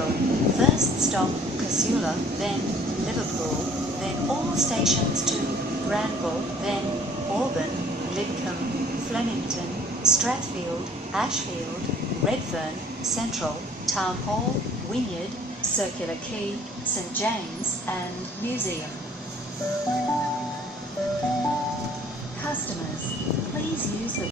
Granville. First stop Casula, then Liverpool, then all stations to Granville, then Auburn, Lidcombe, Flemington, Strathfield, Ashfield, Redfern, Central, Town Hall, Wynyard, Circular Quay, St James and Museum. Customers, please use the